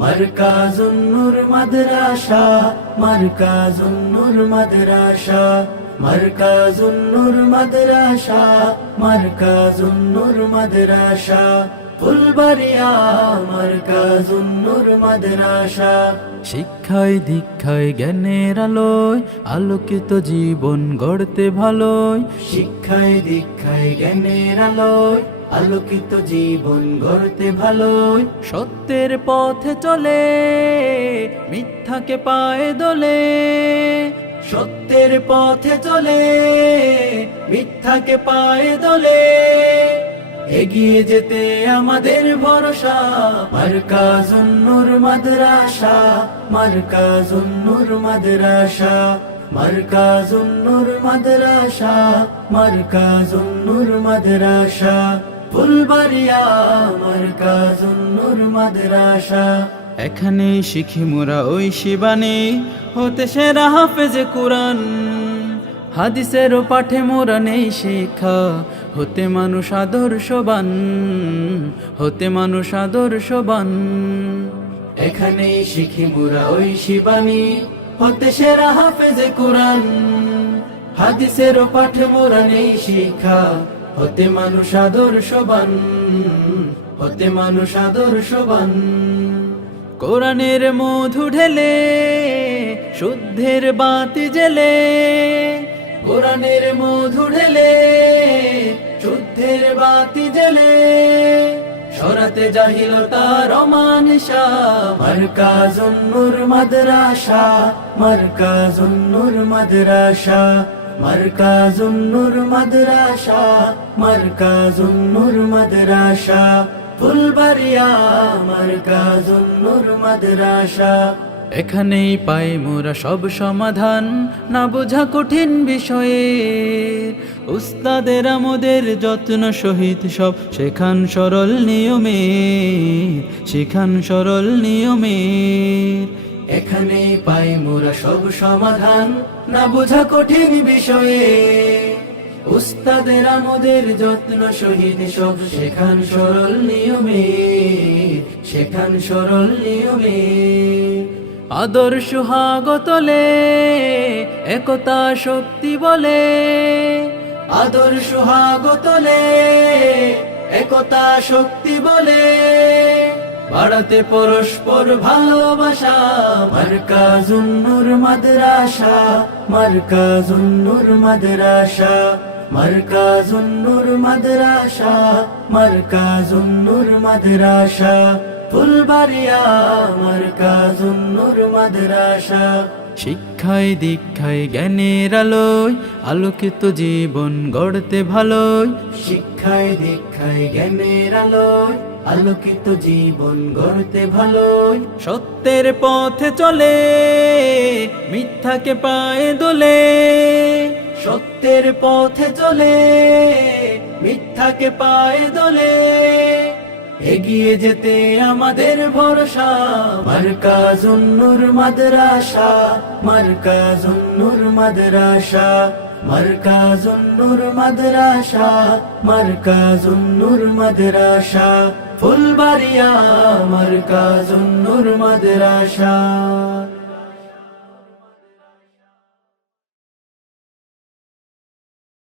মার্কাজুন্নুর মাদ্রাসা মার্কাজুন্নুর মাদ্রাসা মার্কাজুন্নুর মাদ্রাসা মার্কাজুন্নুর মাদ্রাসা, ফুলবাড়িয়া মার্কাজুন্নুর মাদ্রাসা। শিক্ষায় দীক্ষায় জ্ঞানের আলোয়, আলোকিত জীবন গড়তে ভালোই শিক্ষায় দীক্ষায় জ্ঞানের আলোয় আলোকিত জীবন গড়তে ভালো সত্যের পথে চলে মিথ্যাকে পায়ে দোলে। সত্যের পথে চলে মিথ্যাকে পায়ে দোলে। এগিয়ে যেতে আমাদের ভরসা মার্কাজুন্নুর মাদ্রাসা মার্কাজুন্নুর মাদ্রাসা মার্কাজুন্নুর মাদ্রাসা মার্কাজুন্নুর মাদ্রাসা। মাদ্রাসা। এখানেই শিখি মোরা ওই শিবানী, হতে সেরা হাফেজে কোরআন। হাদিসেরও পাঠে মোরা নেই শিক্ষা, হতে মানুষ আদর্শবান, হতে মানুষ আদর্শবান। এখানে শিখি মোরা ওই শিবানী, হতে সেরা হাফেজে কোরআন। হাদিসের পাঠে মোরা নেই শিক্ষা হতে মানুষ আদর্শবান হতে মানুষ আদর্শবান কোরআনের মধু ঢেলে, শুদ্ধের বাতি জেলে। কোরআনের মধু ঢেলে, শুদ্ধের বাতি জেলে। সরাতে জাহিলতার অমানিসা মার্কাজুন্নুর মাদ্রাসা মার্কাজুন্নুর মাদ্রাসা। মার্কাজুন্নুর মাদ্রাসা মার্কাজুন্নুর মাদ্রাসা। ফুলবাড়িয়া মার্কাজুন্নুর মাদ্রাসা। এখানেই পাই মোরা সব সমাধান, না বোঝা কঠিন বিষয়ে উস্তাদের আমাদের যত্ন সহিত সব শেখান সরল নিয়মে শেখান সরল নিয়মে এখানে পাই মোরা সব সমাধান। না বোঝা কঠিন বিষয়ে। উস্তাদের আমাদের যত্ন সহিত সব শেখান সরল নিয়মে। শেখান সরল নিয়মে। আদর্শ হাগতলে একতা শক্তি বলে। আদর্শ হাগতলে একতা শক্তি বলে। বাড়াতে পরস্পর ভালোবাসা মার্কাজুন্নুর মাদ্রাসা মার্কাজুন্নুর মাদ্রাসা মার্কাজুন্নুর মাদ্রাসা মার্কাজুন্নুর মাদ্রাসা ফুলবাড়িয়া মার্কাজুন্নুর মাদ্রাসা। শিক্ষায় দীক্ষায় জ্ঞানের আলোয় আলোকিত জীবন গড়তে ভালোই। শিক্ষায় দীক্ষায় জ্ঞানের আলোয় আলোকিত জীবন গড়তে ভালোই। সত্যের পথে চলে মিথ্যাকে পায়ে দোলে। সত্যের পথে চলে মিথ্যাকে পায়ে দোলে। এগিয়ে যেতে আমাদের ভরসা। মার্কাজুন্নুর মাদ্রাসা মার্কাজুন্নুর মাদ্রাসা মার্কাজুন্নুর মাদ্রাসা মার্কাজুন্নুর মাদ্রাসা। ফুলবাড়িয়া মার্কাজুন্নুর মাদ্রাসা।